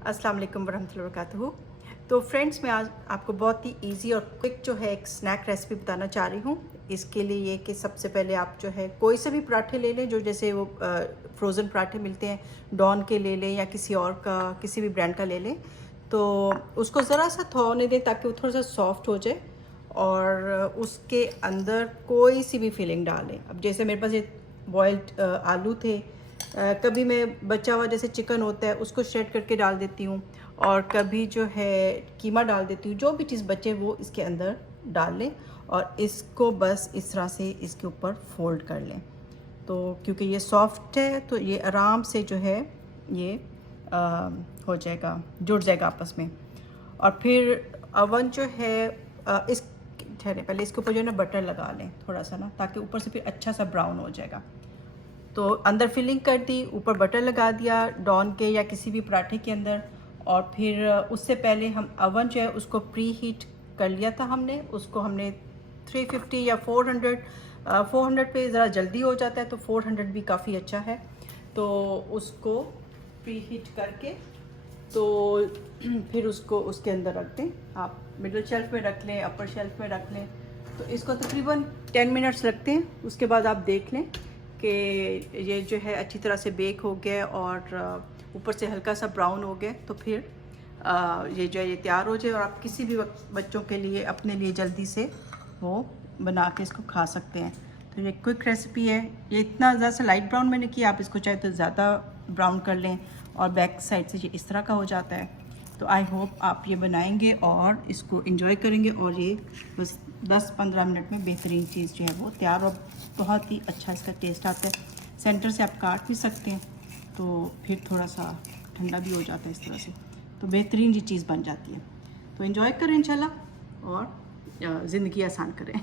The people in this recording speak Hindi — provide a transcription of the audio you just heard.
अस्सलाम वालेकुम वरहमतुल्लाहि वबरकातुहू। तो फ्रेंड्स, मैं आज आपको बहुत ही इजी और क्विक जो है एक स्नैक रेसिपी बताना चाह रही हूँ। इसके लिए ये कि सबसे पहले आप जो है कोई से भी पराठे ले लें, जो जैसे वो फ्रोज़न पराठे मिलते हैं, डॉन के ले लें या किसी और का, किसी भी ब्रांड का ले लें। तो उसको ज़रा सा थोने दें ताकि वो थोड़ा सा सॉफ्ट हो जाए और उसके अंदर कोई सी भी फिलिंग डालें। अब जैसे मेरे पास ये बॉइल्ड आलू थे, कभी मैं बचा हुआ जैसे चिकन होता है उसको श्रेड करके डाल देती हूँ, और कभी जो है कीमा डाल देती हूँ। जो भी चीज़ बचे वो इसके अंदर डाल लें और इसको बस इस तरह से इसके ऊपर फोल्ड कर लें। तो क्योंकि ये सॉफ्ट है तो ये आराम से जो है ये हो जाएगा, जुड़ जाएगा आपस में। और फिर अवन जो है इस ठहरे पहले इसके ऊपर जो है ना बटर लगा लें थोड़ा सा ना, ताकि ऊपर से फिर अच्छा सा ब्राउन हो जाएगा। तो अंदर फिलिंग कर दी, ऊपर बटर लगा दिया डॉन के या किसी भी पराठे के अंदर। और फिर उससे पहले हम अवन जो है उसको प्री हीट कर लिया था हमने। उसको हमने 350 या 400 पे ज़रा जल्दी हो जाता है, तो 400 भी काफ़ी अच्छा है। तो उसको प्री हीट करके तो फिर उसको उसके अंदर रख दें। आप मिडल शेल्फ में रख लें, अपर शेल्फ में रख लें। तो इसको तकरीबन 10 मिनट्स लगते हैं। उसके बाद आप देख लें कि ये जो है अच्छी तरह से बेक हो गया और ऊपर से हल्का सा ब्राउन हो गया। तो फिर ये जो है ये तैयार हो जाए और आप किसी भी वक्त बच्चों के लिए, अपने लिए जल्दी से वो बना के इसको खा सकते हैं। तो ये क्विक रेसिपी है। ये इतना ज़्यादा सा लाइट ब्राउन मैंने किया, आप इसको चाहे तो ज़्यादा ब्राउन कर लें और बैक साइड से ये इस तरह का हो जाता है। तो आई होप आप ये बनाएंगे और इसको एंजॉय करेंगे, और ये बस 10-15 मिनट में बेहतरीन चीज़ जो है वो तैयार, और बहुत ही अच्छा इसका टेस्ट आता है। सेंटर से आप काट भी सकते हैं, तो फिर थोड़ा सा ठंडा भी हो जाता है इस तरह से, तो बेहतरीन ये चीज़ बन जाती है। तो एंजॉय करें इंशाल्लाह और ज़िंदगी आसान करें।